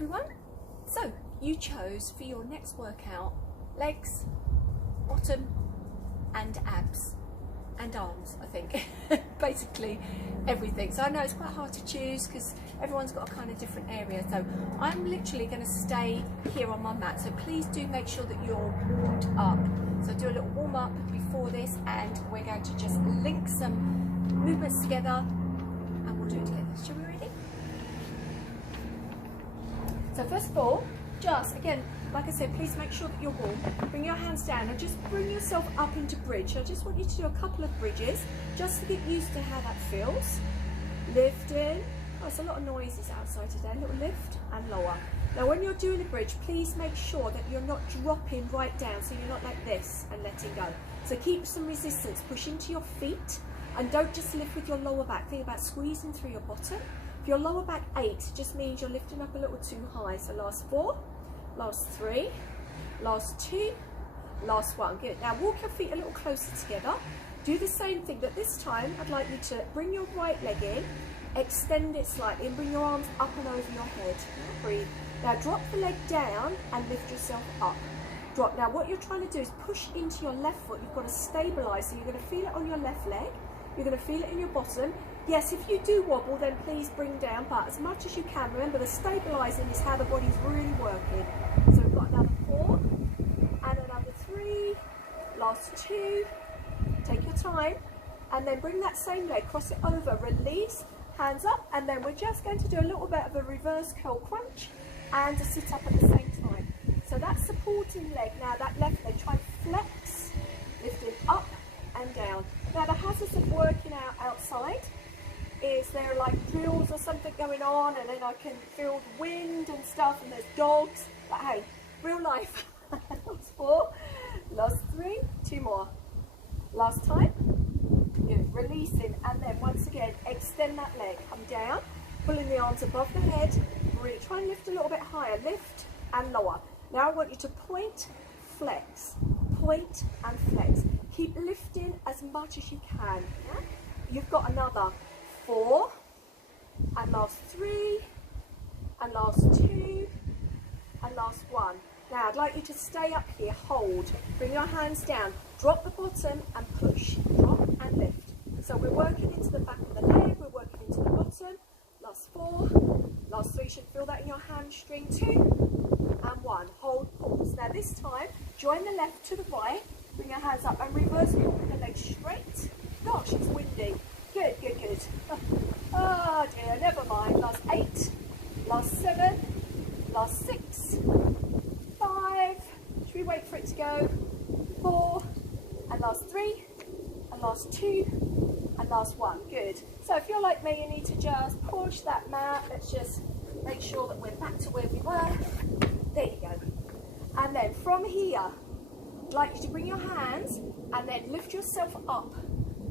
everyone. So you chose for your next workout legs, bottom and abs and arms, I think. Basically everything. So I know it's quite hard to choose because everyone's got a kind of different area. So I'm literally going to stay here on my mat. So please do make sure that you're warmed up. So do a little warm up before this and we're going to just link some movements together and we'll do it together. Shall we ready? So first of all, just again, like I said, please make sure that you're warm. Bring your hands down and just bring yourself up into bridge. So I just want you to do a couple of bridges just to get used to how that feels. Lift in. Oh, it's a lot of noises outside today. A little lift and lower. Now when you're doing a bridge, please make sure that you're not dropping right down, so you're not like this and letting go. So keep some resistance, push into your feet and don't just lift with your lower back. Think about squeezing through your bottom. If your lower back aches, it just means you're lifting up a little too high. So last 4, last 3, last 2, last 1. Good. Now walk your feet a little closer together. Do the same thing, but this time I'd like you to bring your right leg in, extend it slightly and bring your arms up and over your head. Breathe. Now drop the leg down and lift yourself up. Drop. Now what you're trying to do is push into your left foot. You've got to stabilise, so you're going to feel it on your left leg. You're going to feel it in your bottom. Yes, if you do wobble, then please bring down, but as much as you can. Remember, the stabilising is how the body's really working. So we've got another 4 and another 3, last 2. Take your time and then bring that same leg, cross it over, release, hands up, and then we're just going to do a little bit of a reverse curl crunch and a sit up at the same time. So that supporting leg, now that left leg, try and flex, lifting up and down. Now the hazards of working out outside is there like drills or something going on, and then I can feel the wind and stuff, and there's dogs, but hey, real life. Last 4, last 3, 2 more. Last time. Good. Releasing, and then once again extend that leg, come down, pulling the arms above the head, really try and lift a little bit higher, lift and lower. Now I want you to point, flex, point and flex. Keep lifting as much as you can. Yeah? You've got another 4 and last 3 and last 2 and last 1. Now I'd like you to stay up here, hold, bring your hands down, drop the bottom and push, drop and lift. So we're working into the back of the leg, we're working into the bottom. Last 4, last 3, you should feel that in your hamstring. 2 and 1, hold, pause. Now this time, join the left to the right, bring your hands up and reverse pull with the legs straight. Gosh, it's windy. Good, good, good. Oh dear, never mind. Last 8, last 7, last 6, 5, should we wait for it to go? 4, and last 3, and last 2, and last 1. Good. So if you're like me, you need to just push that mat. Let's just make sure that we're back to where we were. There you go. And then from here, I'd like you to bring your hands and then lift yourself up.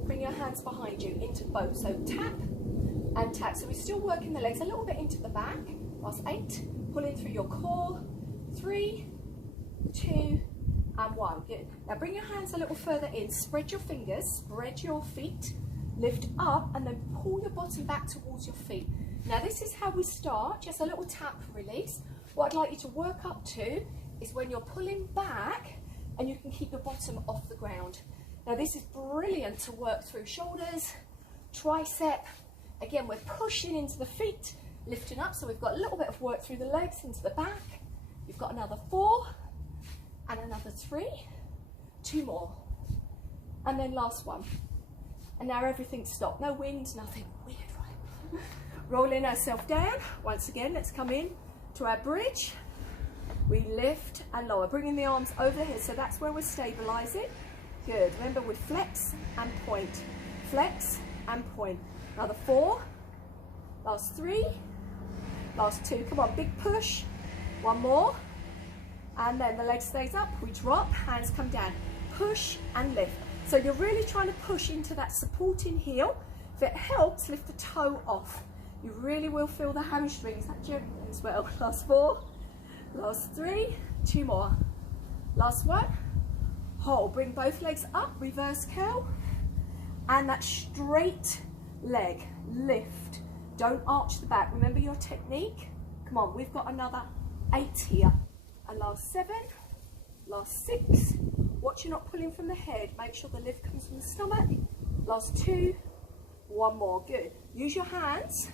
Bring your hands behind you into both. So tap and tap. So we're still working the legs a little bit into the back. Last 8, pulling through your core. 3, 2, and 1. Good. Now bring your hands a little further in. Spread your fingers, spread your feet, lift up, and then pull your bottom back towards your feet. Now this is how we start. Just a little tap, release. What I'd like you to work up to is when you're pulling back and you can keep your bottom off the ground. Now this is brilliant to work through shoulders, tricep. Again, we're pushing into the feet, lifting up. So we've got a little bit of work through the legs into the back. You've got another 4 and another 3, 2 more, and then last 1. And now everything's stopped. No wind, nothing. Weird, right? Rolling ourselves down. Once again, let's come in to our bridge. We lift and lower, bringing the arms over here. So that's where we're stabilising. Good. Remember, we flex and point. Flex and point. Another 4. Last 3. Last 2. Come on, big push. 1 more. And then the leg stays up. We drop, hands come down. Push and lift. So you're really trying to push into that supporting heel. If it helps, lift the toe off. You really will feel the hamstrings, that gently as well. Last 4. Last 3. 2 more. Last 1. Hold, bring both legs up, reverse curl, and that straight leg, lift. Don't arch the back. Remember your technique. Come on, we've got another 8 here. And last 7, last 6. Watch you're not pulling from the head. Make sure the lift comes from the stomach. Last 2, 1 more. Good. Use your hands,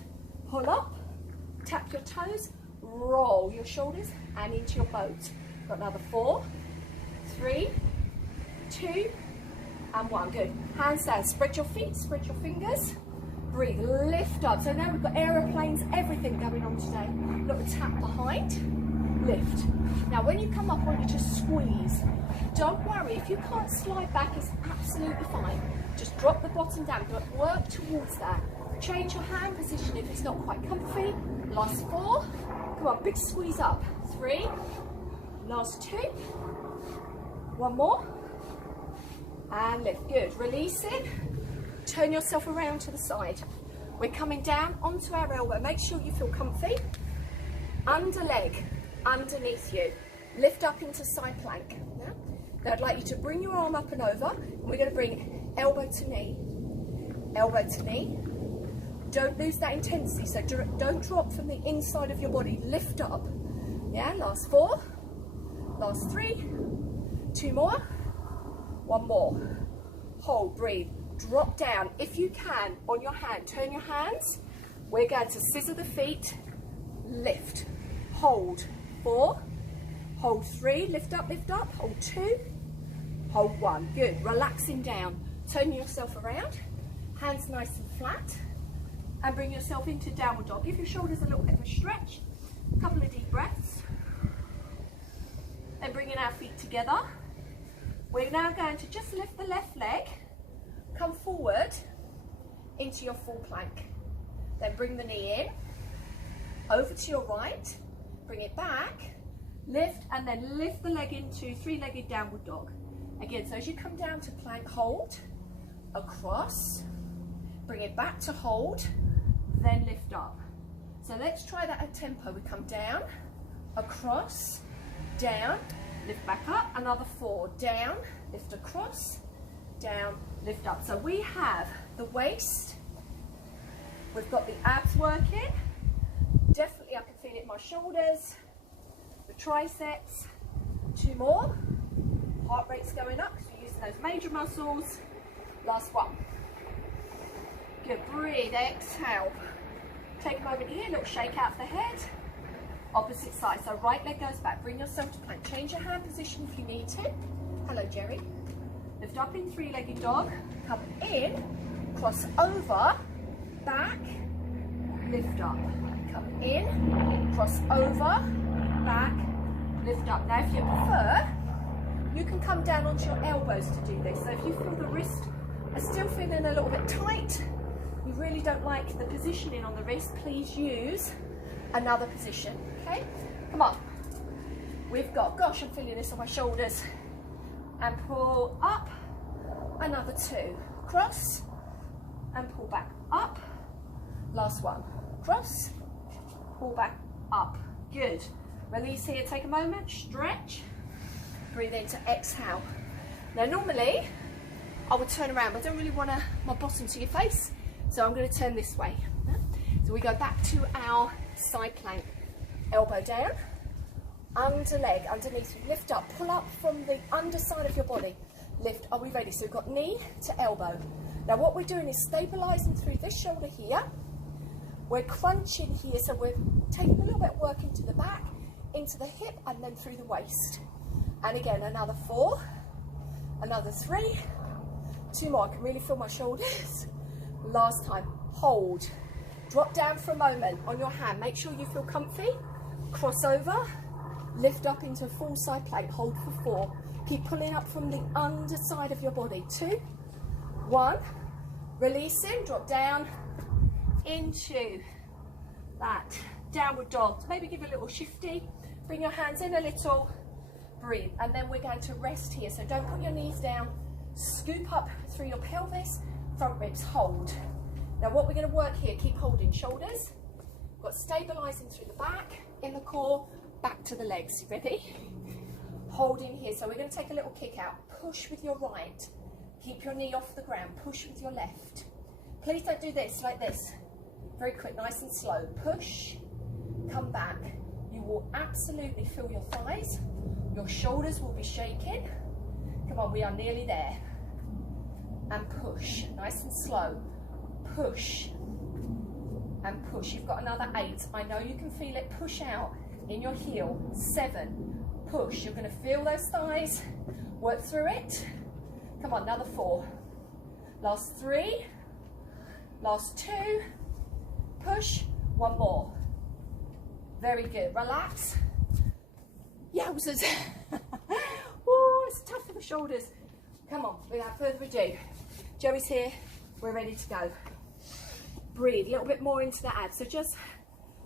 pull up, tap your toes, roll your shoulders and into your boat. Got another 4, 3, 2, and 1. Good. Hands down. Spread your feet, spread your fingers. Breathe, lift up. So now we've got aeroplanes, everything going on today. Little tap behind, lift. Now when you come up, I want you to squeeze. Don't worry, if you can't slide back, it's absolutely fine. Just drop the bottom down, but work towards that. Change your hand position if it's not quite comfy. Last 4. Come on, big squeeze up. 3. Last 2. 1 more. And lift. Good. Release it. Turn yourself around to the side. We're coming down onto our elbow. Make sure you feel comfy. Under leg, underneath you. Lift up into side plank. Yeah? Now I'd like you to bring your arm up and over. And we're going to bring elbow to knee. Elbow to knee. Don't lose that intensity. So don't drop from the inside of your body. Lift up. Yeah, last 4. Last 3. 2 more. 1 more. Hold, breathe. Drop down, if you can, on your hand. Turn your hands. We're going to scissor the feet. Lift. Hold. 4. Hold 3. Lift up, lift up. Hold 2. Hold 1. Good. Relaxing down. Turn yourself around. Hands nice and flat. And bring yourself into downward dog. Give your shoulders a little bit of a stretch. A couple of deep breaths. Then bringing our feet together. We're now going to just lift the left leg. Come forward into your full plank. Then bring the knee in, over to your right, bring it back, lift, and then lift the leg into 3-legged downward dog. Again, so as you come down to plank, hold, across, bring it back to hold, then lift up. So let's try that at tempo. We come down, across, down, lift back up, another 4, down, lift across, down, lift up. So we have the waist, we've got the abs working, definitely I can feel it in my shoulders, the triceps. 2 more, heart rate's going up because we're using those major muscles. Last 1. Good, breathe, exhale. Take a moment here, little shake out the head. Opposite side, so right leg goes back, bring yourself to plank. Change your hand position if you need to. Hello, Jerry. Lift up in 3-legged dog, come in, cross over, back, lift up. Come in, cross over, back, lift up. Now if you prefer, you can come down onto your elbows to do this. So if you feel the wrist are still feeling a little bit tight, you really don't like the positioning on the wrist, please use another position, okay? Come on. We've got, gosh, I'm feeling this on my shoulders. And pull up, another 2. Cross, and pull back up. Last 1. Cross, pull back up. Good. Release here, take a moment, stretch. Breathe in to exhale. Now normally, I would turn around, but I don't really want my bottom to your face, so I'm going to turn this way. So we go back to our side plank. Elbow down, under leg, underneath, lift up, pull up from the underside of your body. Lift, are we ready? So we've got knee to elbow. Now what we're doing is stabilizing through this shoulder here. We're crunching here, so we're taking a little bit of work into the back, into the hip, and then through the waist. And again, another 4, another 3, 2 more. I can really feel my shoulders. Last time, hold. Drop down for a moment on your hand. Make sure you feel comfy. Cross over, lift up into a full side plank. Hold for 4. Keep pulling up from the underside of your body. 2, 1. Releasing, drop down into that downward dog. Maybe give a little shifty. Bring your hands in a little. Breathe. And then we're going to rest here. So don't put your knees down. Scoop up through your pelvis. Front ribs, hold. Now what we're going to work here, keep holding shoulders. We've got stabilizing through the back, in the core, back to the legs. You ready? Holding here. So we're going to take a little kick out. Push with your right. Keep your knee off the ground. Push with your left. Please don't do this like this. Very quick, nice and slow. Push, come back. You will absolutely feel your thighs. Your shoulders will be shaking. Come on, we are nearly there. And push, nice and slow. Push and push. You've got another 8. I know you can feel it. Push out in your heel. 7, push. You're going to feel those thighs. Work through it. Come on, another 4. Last 3. Last 2. Push. 1 more. Very good. Relax. Yowzers. Oh, it's tough for the shoulders. Come on, without further ado. Joey's here. We're ready to go. Breathe a little bit more into the abs. So just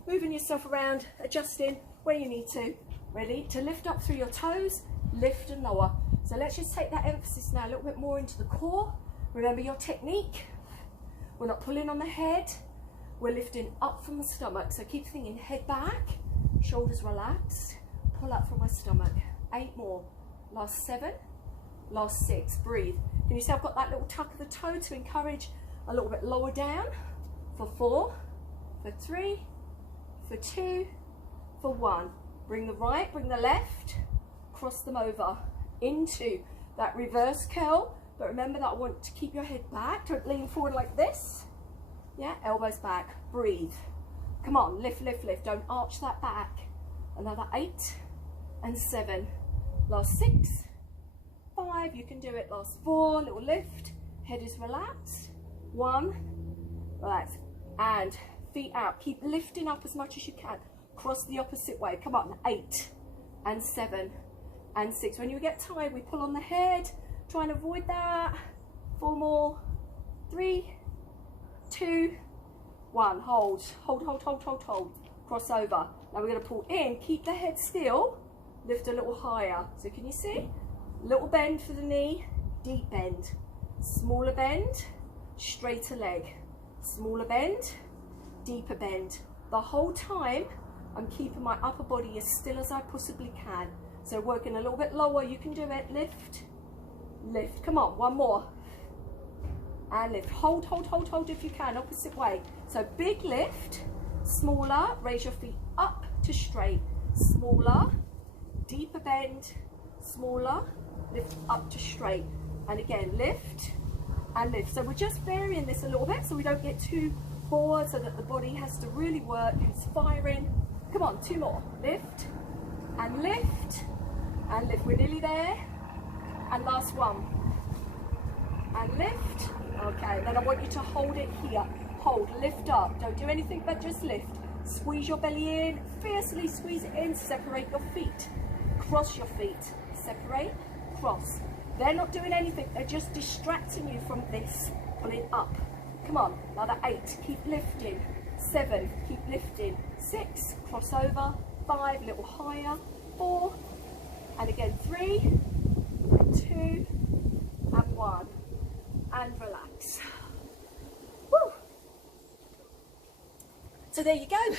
moving yourself around, adjusting where you need to. Ready to lift up through your toes, lift and lower. So let's just take that emphasis now a little bit more into the core. Remember your technique. We're not pulling on the head. We're lifting up from the stomach. So keep thinking head back, shoulders relaxed, pull up from my stomach. 8 more. Last 7. Last 6. Breathe. Can you see I've got that little tuck of the toe to encourage a little bit lower down? For 4, for 3, for 2, for 1. Bring the right, bring the left, cross them over into that reverse curl. But remember that I want to keep your head back. Don't lean forward like this. Yeah, elbows back. Breathe. Come on, lift, lift, lift. Don't arch that back. Another 8 and 7. Last 6, 5. You can do it. Last 4. Little lift. Head is relaxed. 1. Relax. And feet out. Keep lifting up as much as you can. Cross the opposite way. Come on. 8 and 7 and 6. When you get tired, we pull on the head. Try and avoid that. 4 more. 3, 2, 1. Hold. Hold, hold, hold, hold, hold. Cross over. Now we're going to pull in. Keep the head still. Lift a little higher. So can you see? Little bend for the knee. Deep bend. Smaller bend. Straighter leg. Smaller bend. Deeper bend. The whole time I'm keeping my upper body as still as I possibly can. So working a little bit lower. You can do it. Lift. Lift. Come on. 1 more. And lift. Hold, hold, hold, hold if you can. Opposite way. So big lift. Smaller. Raise your feet up to straight. Smaller. Deeper bend. Smaller. Lift up to straight. And again, lift and lift. So we're just varying this a little bit so we don't get too bored, so that the body has to really work. It's firing. Come on, 2 more. Lift and lift and lift. We're nearly there. And last 1. And lift. Okay, then I want you to hold it here. Hold, lift up. Don't do anything but just lift. Squeeze your belly in. Fiercely squeeze it in. Separate your feet. Cross your feet. Separate, cross. They're not doing anything. They're just distracting you from this. Pulling up. Come on. Another 8. Keep lifting. 7. Keep lifting. 6. Cross over. 5. Little higher. 4. And again 3. And 2. And 1. And relax. Woo. So there you go.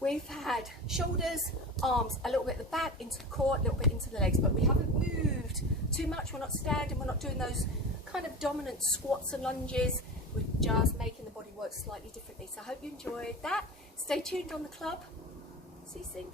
We've had shoulders, arms, a little bit at the back, into the core, a little bit into the legs, but we haven't moved too much. We're not standing, we're not doing those kind of dominant squats and lunges. We're just making the body work slightly differently. So I hope you enjoyed that. Stay tuned on the club. See you soon.